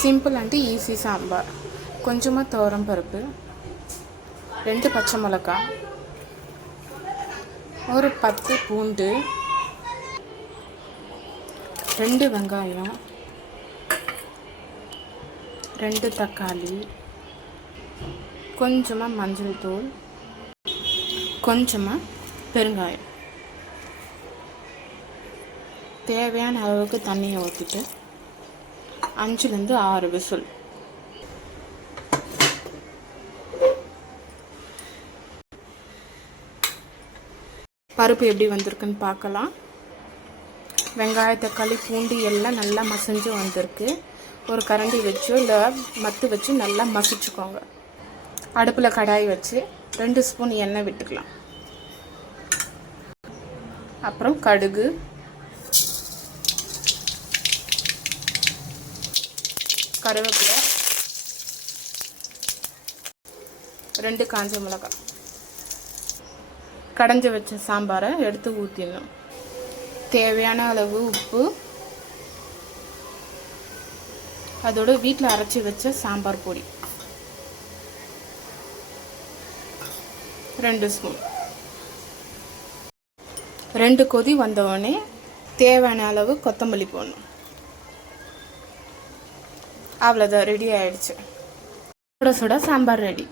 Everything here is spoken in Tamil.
Simple and easy sambar. கொஞ்சமாக துவரம் பருப்பு ரெண்டு பச்சை மிளகாய் ஒரு பத்து பூண்டு ரெண்டு வெங்காயம் ரெண்டு தக்காளி கொஞ்சமாக மஞ்சள் தூள் கொஞ்சமாக பெருங்காயம். தேவையான அளவுக்கு தண்ணியை ஊற்றிட்டு அஞ்சுலேருந்து ஆறு விசில். பருப்பு எப்படி வந்திருக்குன்னு பார்க்கலாம். வெங்காய தக்காளி பூண்டு எல்லாம் நல்லா மசிஞ்சு வந்திருக்கு. ஒரு கரண்டி வச்சோ இல்லை மத்து வச்சு நல்லா மசிச்சுக்கோங்க. அடுப்பில் கடாய் வச்சு ரெண்டு ஸ்பூன் எண்ணெய் விட்டுக்கலாம். அப்புறம் கடுகு கருவேப்பிலை. ரெண்டு காஞ்ச மிளகாய். கடைஞ்சி வச்ச சாம்பாரை எடுத்து ஊற்றிடணும் தேவையான அளவு உப்பு. அதோட வீட்டில் அரைச்சி வச்ச சாம்பார் பொடி. ரெண்டு ஸ்பூன் ரெண்டு கொதி வந்தவுடனே தேவையான அளவு கொத்தமல்லி போடணும். அவ்வளோதான் ரெடி ஆயிடுச்சு. சுட சுட சாம்பார் ரெடி